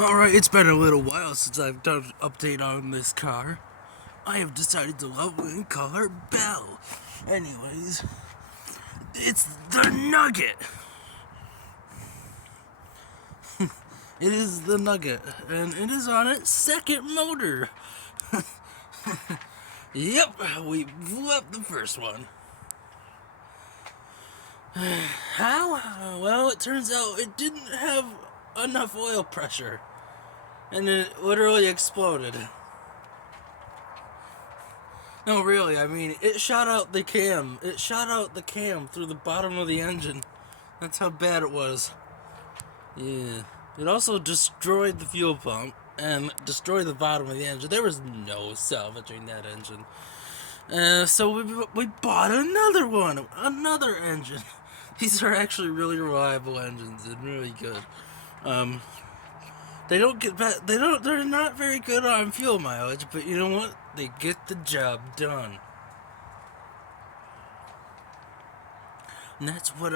Alright, it's been a little while since I've done an update on this car. I have decided to love it and call her Belle. Anyways, it's the Nugget. It is the Nugget, and it is on its second motor. Yep, we blew up the first one. How? Well, it turns out it didn't have enough oil pressure, and it literally exploded. No, really, I mean, it shot out the cam. It shot out the cam through the bottom of the engine. That's how bad it was. Yeah. It also destroyed the fuel pump and destroyed the bottom of the engine. There was no salvaging that engine. So we bought another one, another engine. These are actually really reliable engines and really good. They don't get back. They're not very good on fuel mileage, but you know what? They get the job done. And that's what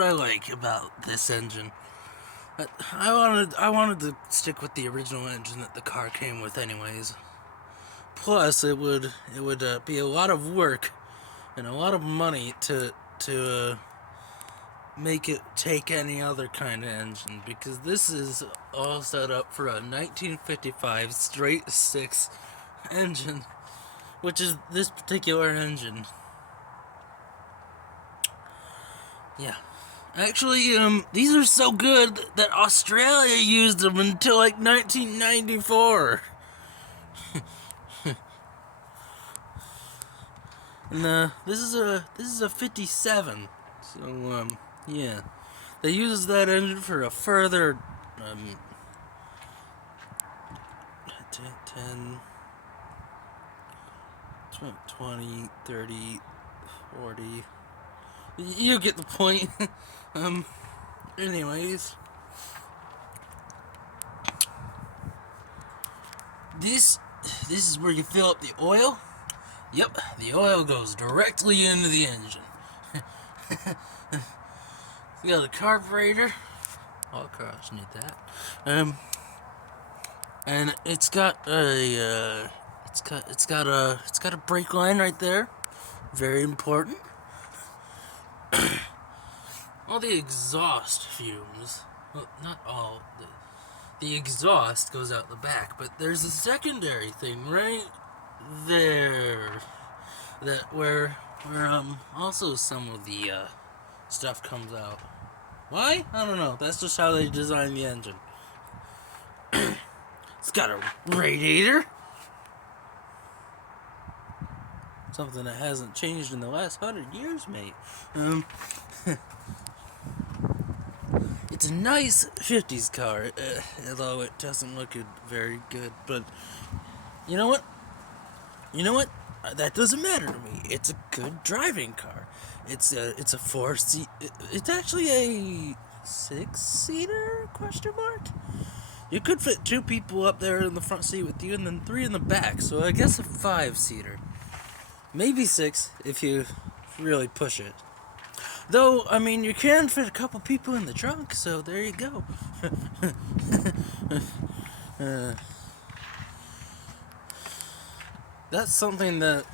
I like about this engine. I wanted to stick with the original engine that the car came with, anyways. Plus, it would be a lot of work and a lot of money to make it take any other kind of engine, because this is all set up for a 1955 straight six engine, which is this particular engine. Yeah. Actually, these are so good that Australia used them until like 1994. And this is a 57. So yeah, they used that engine for a further 10, 20, 30, 40. You get the point. Anyways, this is where you fill up the oil. Yep, the oil goes directly into the engine. You got a carburetor. All cars need that. And it's got a brake line right there. Very important. All the exhaust fumes. Well, not all. The exhaust goes out the back, but there's a secondary thing right there that where also some of the stuff comes out. Why? I don't know. That's just how they designed the engine. It's got a radiator. Something that hasn't changed in the last 100 years, mate. It's a nice 50s car, although it doesn't look very good. But you know what? That doesn't matter to me. It's a good driving car. It's a 4-seat. It's actually a 6-seater? Question mark. You could fit 2 people up there in the front seat with you, and then 3 in the back. So I guess a 5-seater, maybe 6 if you really push it. Though, I mean, you can fit a couple people in the trunk, so there you go. That's something that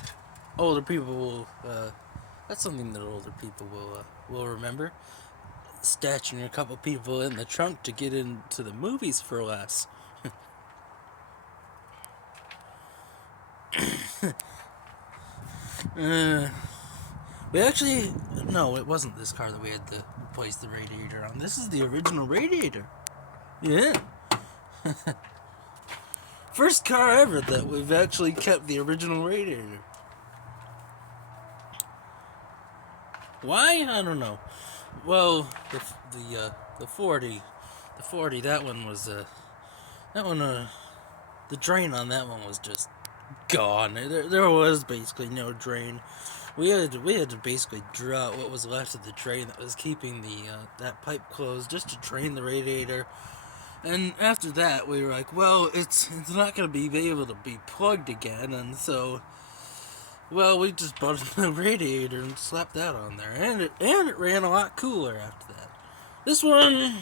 older people will. Will remember. Stashing a couple people in the trunk to get into the movies for less. We actually, no, it wasn't this car that we had to replace the radiator on. This is the original radiator. Yeah. First car ever that we've actually kept the original radiator. Why? I don't know. Well, the 40, that one was the drain on that one was just gone. There was basically no drain. We had to basically draw out what was left of the drain that was keeping that pipe closed, just to drain the radiator. And after that, we were like, well, it's not going to be able to be plugged again, and so, well, we just bought a new radiator and slapped that on there, and it ran a lot cooler after that. This one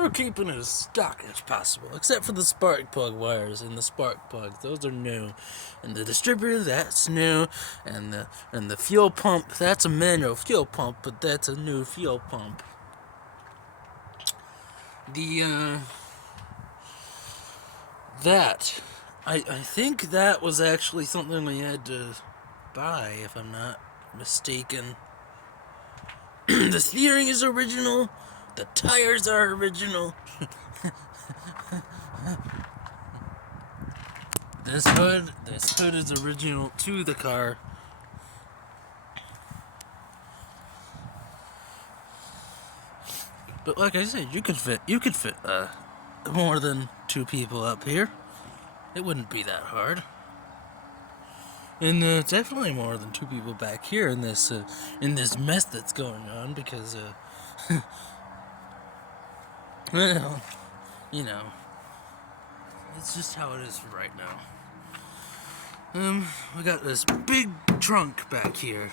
we're keeping it as stock as possible, except for the spark plug wires and the spark plugs. Those are new, and the distributor, that's new, and the fuel pump, that's a manual fuel pump, but that's a new fuel pump. That I think that was actually something we had to buy, if I'm not mistaken. The steering is original. The tires are original. This hood is original to the car. But like I said, you could fit more than 2 people up here. It wouldn't be that hard. And definitely more than 2 people back here in this mess that's going on, because well, you know, it's just how it is right now. We got this big trunk back here,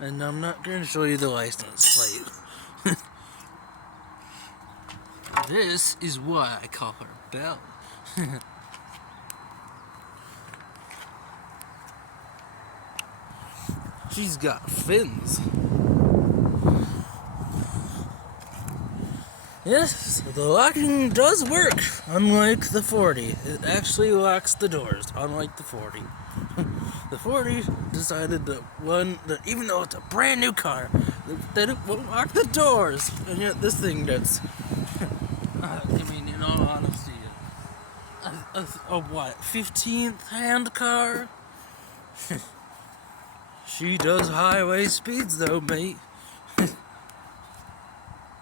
and I'm not going to show you the license plate. This is why I call her Belle. She's got fins. Yes, the locking does work, unlike the 40. It actually locks the doors, unlike the 40. The 40 decided that even though it's a brand new car, that it won't lock the doors. And yet this thing does. I mean, in all honesty, a what, 15th hand car? She does highway speeds though, mate.